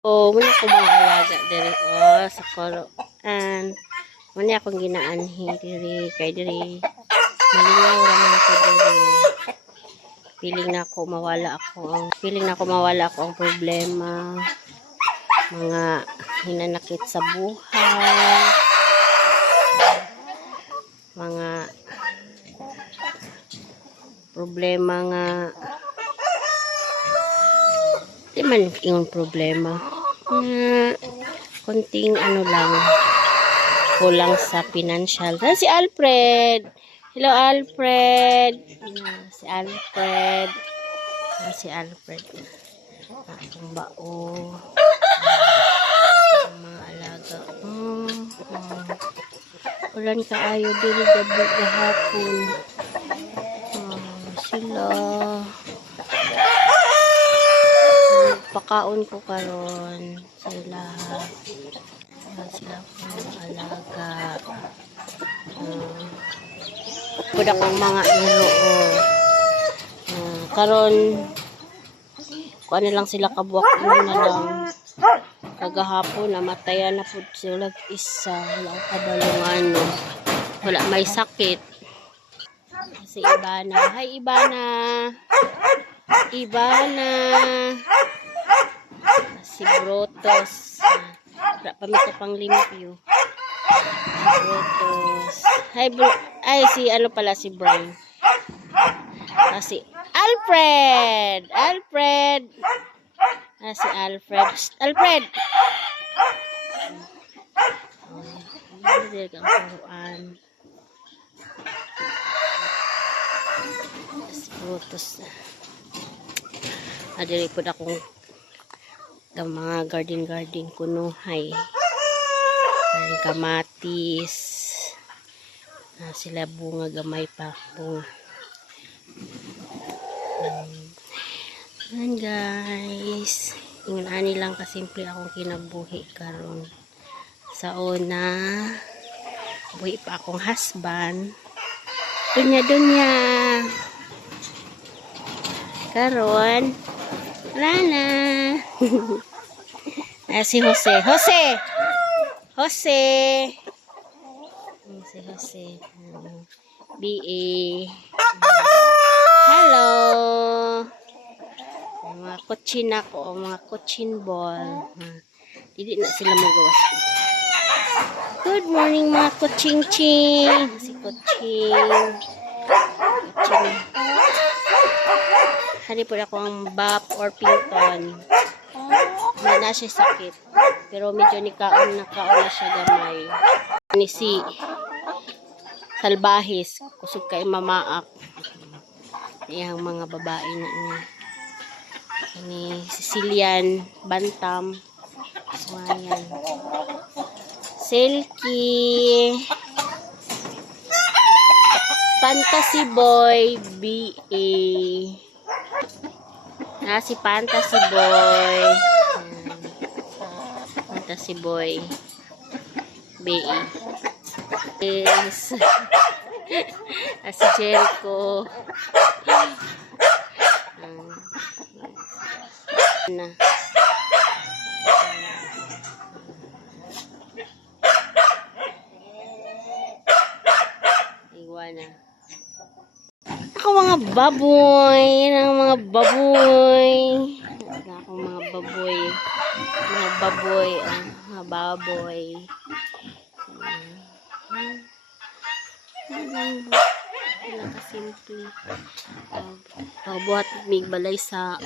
Oh, muna ko mga alaga diri oh sa koroan. Muna akong ginaanhi diri kay diri. Malingaw raman ko diri. Piling na ako mawala ako ang piling na ako mawala ako ang problema. Mga hinanakit sa buhay. Mga problema nga di man yung problema. Nga, konting ano lang, kulang sa financial. Ah, si Alfred! Hello, Alfred! Ah, si Alfred. Ah, si Alfred. Akong bao. Ang mga alaga. Oh, oh. Ulan kaayo dili gabi gahapon. Oh, sila. Pakaon ko karon sila sila ko alaga uh, kuda kong mga iro uh, karon kung ano lang sila kabuak mo na lang. Kagahapon namatayan na po sila isa wala akong kabalungan no. wala may sakit. Si Ibana hi Ibana Ibana si Brotos. Wala pa may pang limpyo. Brotos. Hi, bro. Ay, si ano pala, si Brian. Ah, si Alfred! Alfred! Ah, si Alfred. Shh, Alfred! Oh, hindi kang. Ah, dili po akong ito mga garden garden kuno hay ay kamatis. Ah, sila bunga gamay pa bunga. Yan guys. Ingon ani lang kasimple akong kinabuhi karon. Sa una buhi pa akong husband. Dunya dunya. Karon Lana. ah, si Jose. Jose! Jose! Si Jose. B.A. Hello! Mga kutsin ako. Mga kutsin ball. Hindi na sila magawas. Good morning mga kutsing-ching. Si kutsing. Kutsing. Hari po ako ang BAP or Pinton. Hindi na siya sakit. Pero medyo ni kaon na kaon na siya gamay. Ni si Salbahis. Kusog kay mamaak. Iyang mga babae na ni ni Sicilian Bantam. Ayan. Silky. Fantasy Boy BA. Ah, si Fantasy Boy. Ayan. Fantasy Boy. BA. Yes. ah, si Jericho. Ah. na. Iguana. Ako mga baboy. Ang mga baboy. Yan ako mga baboy. Mga baboy. Ah, mga baboy. Ah. Pinakasimple. Uh, buhat mig balay sa